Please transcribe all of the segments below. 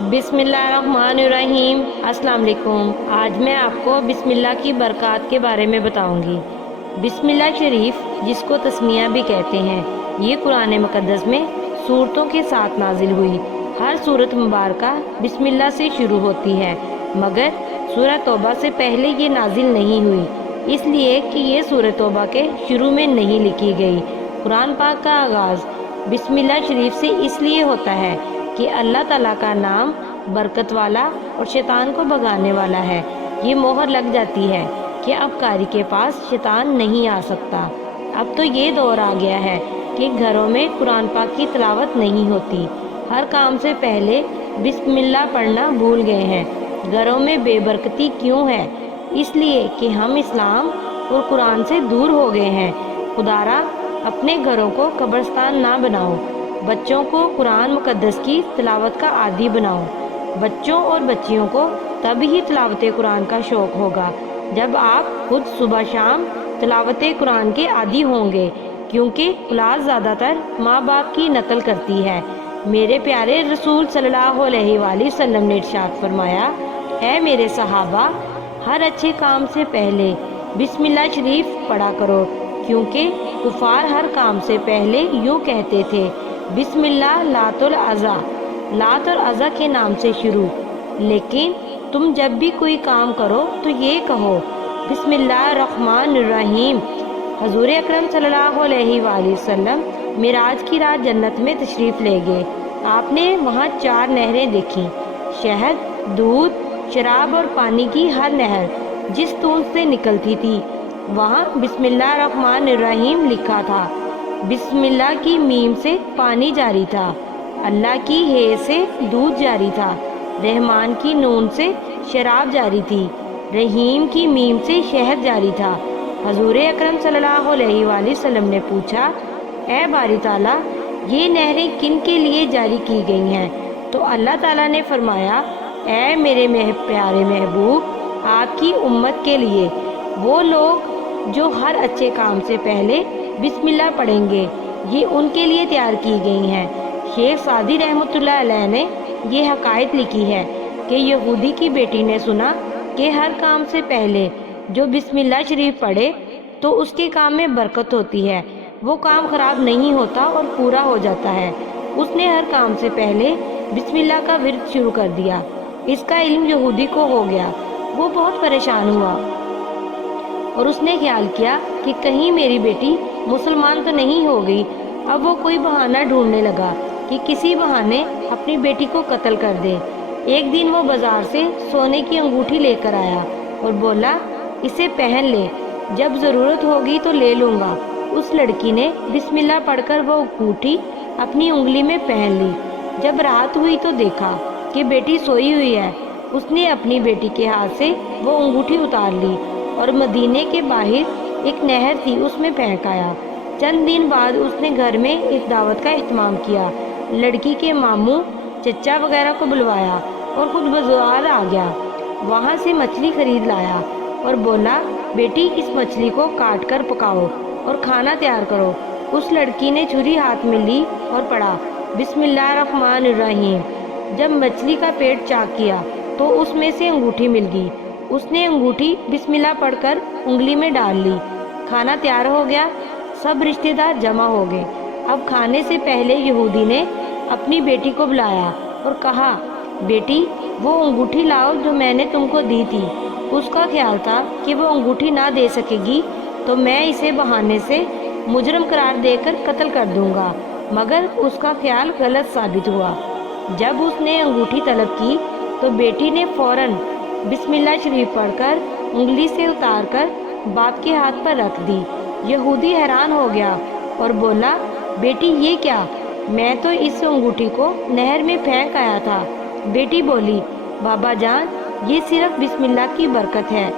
بسم اللہ الرحمن الرحیم۔ السلام علیکم۔ آج میں آپ کو بسم اللہ کی برکات کے بارے میں بتاؤں گی۔ بسم اللہ شریف، جس کو تسمیہ بھی کہتے ہیں، یہ قرآن مقدس میں سورتوں کے ساتھ نازل ہوئی۔ ہر سورت مبارکہ بسم اللہ سے شروع ہوتی ہے، مگر سورہ توبہ سے پہلے یہ نازل نہیں ہوئی، اس لیے کہ یہ سورہ توبہ کے شروع میں نہیں لکھی گئی۔ قرآن پاک کا آغاز بسم اللہ شریف سے اس لیے ہوتا ہے کہ اللہ تعالیٰ کا نام برکت والا اور شیطان کو بھگانے والا ہے۔ یہ مہر لگ جاتی ہے کہ اب قاری کے پاس شیطان نہیں آ سکتا۔ اب تو یہ دور آ گیا ہے کہ گھروں میں قرآن پاک کی تلاوت نہیں ہوتی۔ ہر کام سے پہلے بسم اللہ پڑھنا بھول گئے ہیں۔ گھروں میں بے برکتی کیوں ہے؟ اس لیے کہ ہم اسلام اور قرآن سے دور ہو گئے ہیں۔ خدارا، اپنے گھروں کو قبرستان نہ بناؤ۔ بچوں کو قرآن مقدس کی تلاوت کا عادی بناؤ۔ بچوں اور بچیوں کو تب ہی تلاوت قرآن کا شوق ہوگا جب آپ خود صبح شام تلاوت قرآن کے عادی ہوں گے، کیونکہ اولاد زیادہ تر ماں باپ کی نقل کرتی ہے۔ میرے پیارے رسول صلی اللہ علیہ وآلہ وسلم نے ارشاد فرمایا، اے میرے صحابہ، ہر اچھے کام سے پہلے بسم اللہ شریف پڑھا کرو، کیونکہ کفار ہر کام سے پہلے یوں کہتے تھے، بسم اللہ لات العزا، لات اور عزا کے نام سے شروع۔ لیکن تم جب بھی کوئی کام کرو تو یہ کہو، بسم اللہ الرحمن الرحیم۔ حضور اکرم صلی اللہ علیہ وآلہ وسلم معراج کی رات جنت میں تشریف لے گئے۔ آپ نے وہاں 4 نہریں دیکھیں، شہد، دودھ، شراب اور پانی کی ہر نہر جس تون سے نکلتی تھی، وہاں بسم اللہ الرحمن الرحیم لکھا تھا۔ بسم اللہ کی میم سے پانی جاری تھا، اللہ کی ہے سے دودھ جاری تھا، رحمان کی نون سے شراب جاری تھی، رحیم کی میم سے شہد جاری تھا۔ حضور اکرم صلی اللہ علیہ وآلہ وسلم نے پوچھا، اے باری تعالیٰ، یہ نہریں کن کے لیے جاری کی گئی ہیں؟ تو اللہ تعالیٰ نے فرمایا، اے میرے پیارے محبوب، آپ کی امت کے لیے، وہ لوگ جو ہر اچھے کام سے پہلے بسم اللہ پڑھیں گے، یہ ان کے لیے تیار کی گئی ہیں۔ شیخ سعدی رحمۃ اللہ علیہ نے یہ حکایت لکھی ہے کہ یہودی کی بیٹی نے سنا کہ ہر کام سے پہلے جو بسم اللہ شریف پڑھے تو اس کے کام میں برکت ہوتی ہے، وہ کام خراب نہیں ہوتا اور پورا ہو جاتا ہے۔ اس نے ہر کام سے پہلے بسم اللہ کا ورد شروع کر دیا۔ اس کا علم یہودی کو ہو گیا، وہ بہت پریشان ہوا اور اس نے خیال کیا کہ کہیں میری بیٹی مسلمان تو نہیں ہو گئی۔ اب وہ کوئی بہانہ ڈھونڈنے لگا کہ کسی بہانے اپنی بیٹی کو قتل کر دے۔ ایک دن وہ بازار سے سونے کی انگوٹھی لے کر آیا اور بولا، اسے پہن لے، جب ضرورت ہوگی تو لے لوں گا۔ اس لڑکی نے بسم اللہ پڑھ کر وہ انگوٹھی اپنی انگلی میں پہن لی۔ جب رات ہوئی تو دیکھا کہ بیٹی سوئی ہوئی ہے۔ اس نے اپنی بیٹی کے ہاتھ سے وہ انگوٹھی اتار لی اور مدینے کے باہر ایک نہر تھی، اس میں پھینک آیا۔ چند دن بعد اس نے گھر میں ایک دعوت کا اہتمام کیا، لڑکی کے ماموں، چچا وغیرہ کو بلوایا اور خود بازار آ گیا۔ وہاں سے مچھلی خرید لایا اور بولا، بیٹی اس مچھلی کو کاٹ کر پکاؤ اور کھانا تیار کرو۔ اس لڑکی نے چھری ہاتھ میں لی اور پڑھا، بسم اللہ الرحمن الرحیم۔ جب مچھلی کا پیٹ چاک کیا تو اس میں سے انگوٹھی مل گئی۔ اس نے انگوٹھی بسم اللہ پڑھ کر انگلی میں ڈال لی۔ کھانا تیار ہو گیا، سب رشتہ دار جمع ہو گئے۔ اب کھانے سے پہلے یہودی نے اپنی بیٹی کو بلایا اور کہا، بیٹی وہ انگوٹھی لاؤ جو میں نے تم کو دی تھی۔ اس کا خیال تھا کہ وہ انگوٹھی نہ دے سکے گی تو میں اسے بہانے سے مجرم قرار دے کر قتل کر دوں گا، مگر اس کا خیال غلط ثابت ہوا۔ جب اس نے انگوٹھی طلب کی تو بیٹی نے فوراً بسم اللہ شریف پڑھ کر انگلی سے اتار کر باپ کے ہاتھ پر رکھ دی۔ یہودی حیران ہو گیا اور بولا، بیٹی یہ کیا؟ میں تو اس انگوٹھی کو نہر میں پھینک آیا تھا۔ بیٹی بولی، بابا جان، یہ صرف بسم اللہ کی برکت ہے۔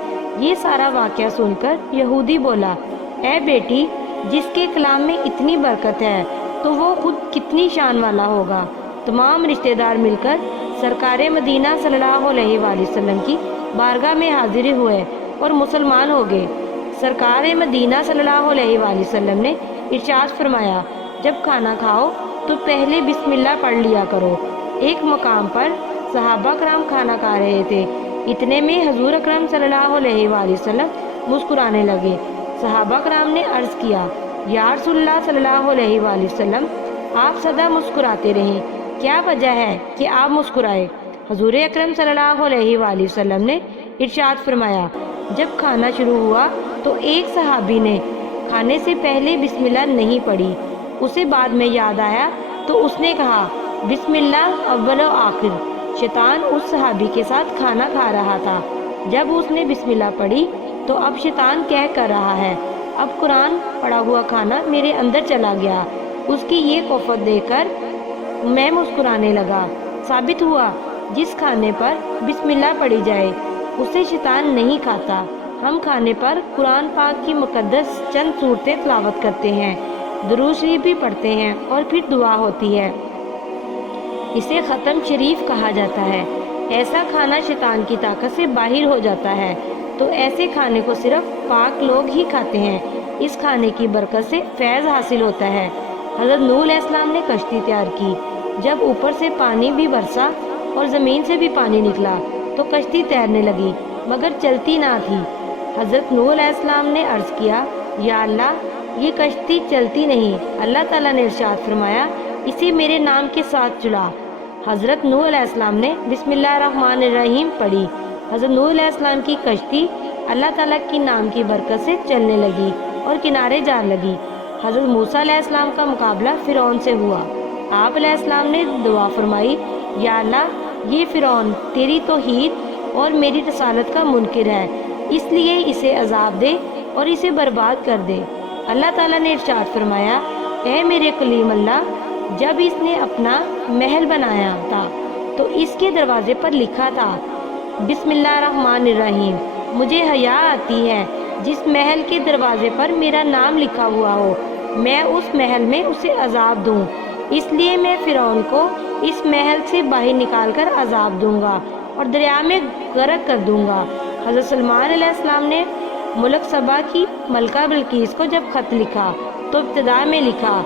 یہ سارا واقعہ سن کر یہودی بولا، اے بیٹی، جس کے کلام میں اتنی برکت ہے تو وہ خود کتنی شان والا ہوگا۔ تمام رشتہ دار مل کر سرکار مدینہ صلی اللہ علیہ وآلہ وسلم کی بارگاہ میں حاضر ہوئے اور مسلمان ہو گئے۔ سرکار مدینہ صلی اللہ علیہ وآلہ وسلم نے ارشاد فرمایا، جب کھانا کھاؤ تو پہلے بسم اللہ پڑھ لیا کرو۔ ایک مقام پر صحابہ کرام کھانا کھا رہے تھے۔ اتنے میں حضور اکرم صلی اللہ علیہ وآلہ وسلم مسکرانے لگے۔ صحابہ کرام نے عرض کیا، یا رسول اللہ صلی اللہ علیہ وآلہ وسلم، آپ سدا مسکراتے رہیں، کیا وجہ ہے کہ آپ مسکرائے؟ حضور اکرم صلی اللہ علیہ وآلہ وسلم نے ارشاد فرمایا، جب کھانا شروع ہوا تو ایک صحابی نے کھانے سے پہلے بسم اللہ نہیں پڑھی، اسے بعد میں یاد آیا تو اس نے کہا، بسم اللہ اول و آخر۔ شیطان اس صحابی کے ساتھ کھانا کھا رہا تھا۔ جب اس نے بسم اللہ پڑھی تو اب شیطان کہہ کر رہا ہے، اب قرآن پڑھا ہوا کھانا میرے اندر چلا گیا۔ اس کی یہ کوفت دیکھ کر میں مسکرانے لگا۔ ثابت ہوا جس کھانے پر بسم اللہ پڑھی جائے اسے شیطان نہیں کھاتا۔ ہم کھانے پر قرآن پاک کی مقدس چند صورتیں تلاوت کرتے ہیں، درود شریف بھی پڑھتے ہیں اور پھر دعا ہوتی ہے، اسے ختم شریف کہا جاتا ہے۔ ایسا کھانا شیطان کی طاقت سے باہر ہو جاتا ہے، تو ایسے کھانے کو صرف پاک لوگ ہی کھاتے ہیں۔ اس کھانے کی برکت سے فیض حاصل ہوتا ہے۔ حضرت نوح علیہ السلام نے کشتی تیار کی، جب اوپر سے پانی بھی برسا اور زمین سے بھی پانی نکلا تو کشتی تیرنے لگی مگر چلتی نہ تھی۔ حضرت نوح علیہ السلام نے عرض کیا، یا اللہ یہ کشتی چلتی نہیں۔ اللہ تعالیٰ نے ارشاد فرمایا، اسے میرے نام کے ساتھ چلا۔ حضرت نوح علیہ السلام نے بسم اللہ الرحمن الرحیم پڑھی۔ حضرت نوح علیہ السلام کی کشتی اللہ تعالیٰ کی نام کی برکت سے چلنے لگی اور کنارے جا لگی۔ حضرت موسیٰ علیہ السلام کا مقابلہ فرعون سے ہوا۔ آپ علیہ السلام نے دعا فرمائی، یا اللہ یہ فرعون تیری توحید اور میری رسالت کا منکر ہے، اس لیے اسے عذاب دے اور اسے برباد کر دے۔ اللہ تعالیٰ نے ارشاد فرمایا، اے میرے کلیم اللہ، جب اس نے اپنا محل بنایا تھا تو اس کے دروازے پر لکھا تھا، بسم اللہ الرحمن الرحیم۔ مجھے حیا آتی ہے جس محل کے دروازے پر میرا نام لکھا ہوا ہو، میں اس محل میں اسے عذاب دوں، اس لیے میں فرعون کو اس محل سے باہر نکال کر عذاب دوں گا اور دریا میں غرق کر دوں گا۔ حضرت سلمان علیہ السلام نے ملک سبا کی ملکہ بلقیس کو جب خط لکھا تو ابتدا میں لکھا،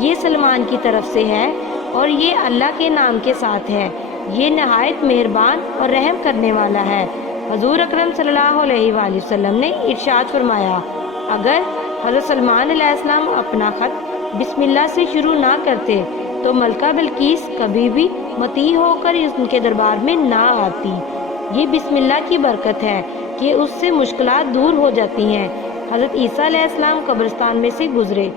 یہ سلمان کی طرف سے ہے اور یہ اللہ کے نام کے ساتھ ہے، یہ نہایت مہربان اور رحم کرنے والا ہے۔ حضور اکرم صلی اللہ علیہ وآلہ وسلم نے ارشاد فرمایا، اگر حضرت سلمان علیہ السلام اپنا خط بسم اللہ سے شروع نہ کرتے تو ملکہ بلقیس کبھی بھی مطیع ہو کر ان کے دربار میں نہ آتی۔ یہ بسم اللہ کی برکت ہے کہ اس سے مشکلات دور ہو جاتی ہیں۔ حضرت عیسیٰ علیہ السلام قبرستان میں سے گزرے،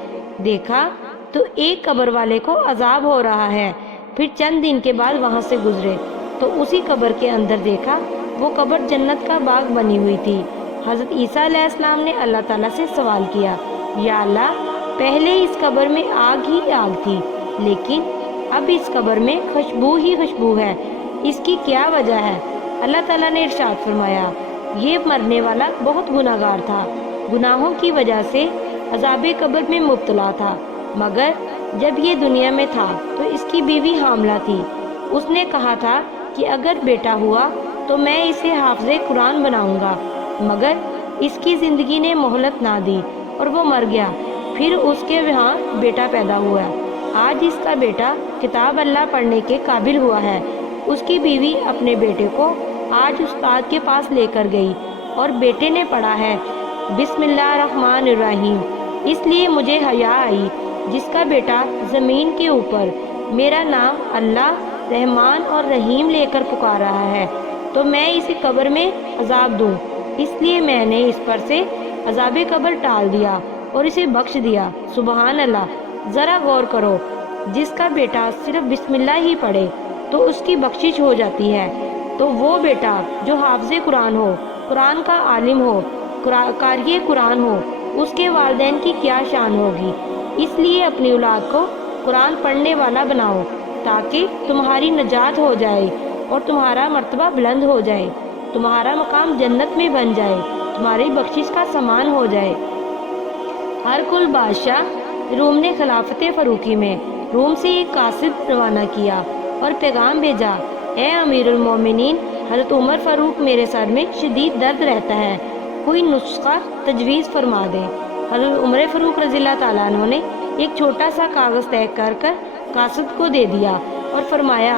دیکھا تو ایک قبر والے کو عذاب ہو رہا ہے۔ پھر چند دن کے بعد وہاں سے گزرے تو اسی قبر کے اندر دیکھا وہ قبر جنت کا باغ بنی ہوئی تھی۔ حضرت عیسیٰ علیہ السلام نے اللہ تعالیٰ سے سوال کیا، یا اللہ پہلے اس قبر میں آگ ہی آگ تھی لیکن اب اس قبر میں خوشبو ہی خوشبو ہے، اس کی کیا وجہ ہے؟ اللہ تعالیٰ نے ارشاد فرمایا، یہ مرنے والا بہت گناہگار تھا، گناہوں کی وجہ سے عذاب قبر میں مبتلا تھا، مگر جب یہ دنیا میں تھا تو اس کی بیوی حاملہ تھی۔ اس نے کہا تھا کہ اگر بیٹا ہوا تو میں اسے حافظ قرآن بناؤں گا، مگر اس کی زندگی نے مہلت نہ دی اور وہ مر گیا۔ پھر اس کے وہاں بیٹا پیدا ہوا، آج اس کا بیٹا کتاب اللہ پڑھنے کے قابل ہوا ہے۔ اس کی بیوی اپنے بیٹے کو آج استاد کے پاس لے کر گئی اور بیٹے نے پڑھا ہے بسم اللہ الرحمن الرحیم، اس لیے مجھے حیا آئی جس کا بیٹا زمین کے اوپر میرا نام اللہ رحمان اور رحیم لے کر پکار رہا ہے تو میں اسے قبر میں عذاب دوں، اس لیے میں نے اس پر سے عذاب قبر ٹال دیا اور اسے بخش دیا۔ سبحان اللہ، ذرا غور کرو، جس کا بیٹا صرف بسم اللہ ہی پڑھے تو اس کی بخشش ہو جاتی ہے، تو وہ بیٹا جو حافظ قرآن ہو، قرآن کا عالم ہو، قاری قرآن ہو، اس کے والدین کی کیا شان ہوگی۔ اس لیے اپنی اولاد کو قرآن پڑھنے والا بناؤ تاکہ تمہاری نجات ہو جائے اور تمہارا مرتبہ بلند ہو جائے، تمہارا مقام جنت میں بن جائے، تمہاری بخشش کا سامان ہو جائے۔ ہرکل بادشاہ روم نے خلافت فاروقی میں روم سے ایک قاصد روانہ کیا اور پیغام بھیجا، اے امیر المومنین، حضرت عمر فاروق میرے سر میں شدید درد رہتا ہے، کوئی نسخہ تجویز فرما دیں۔ حضرت عمر فاروق رضی اللہ تعالیٰ عنہ نے ایک چھوٹا سا کاغذ طے کر قاصد کو دے دیا اور فرمایا،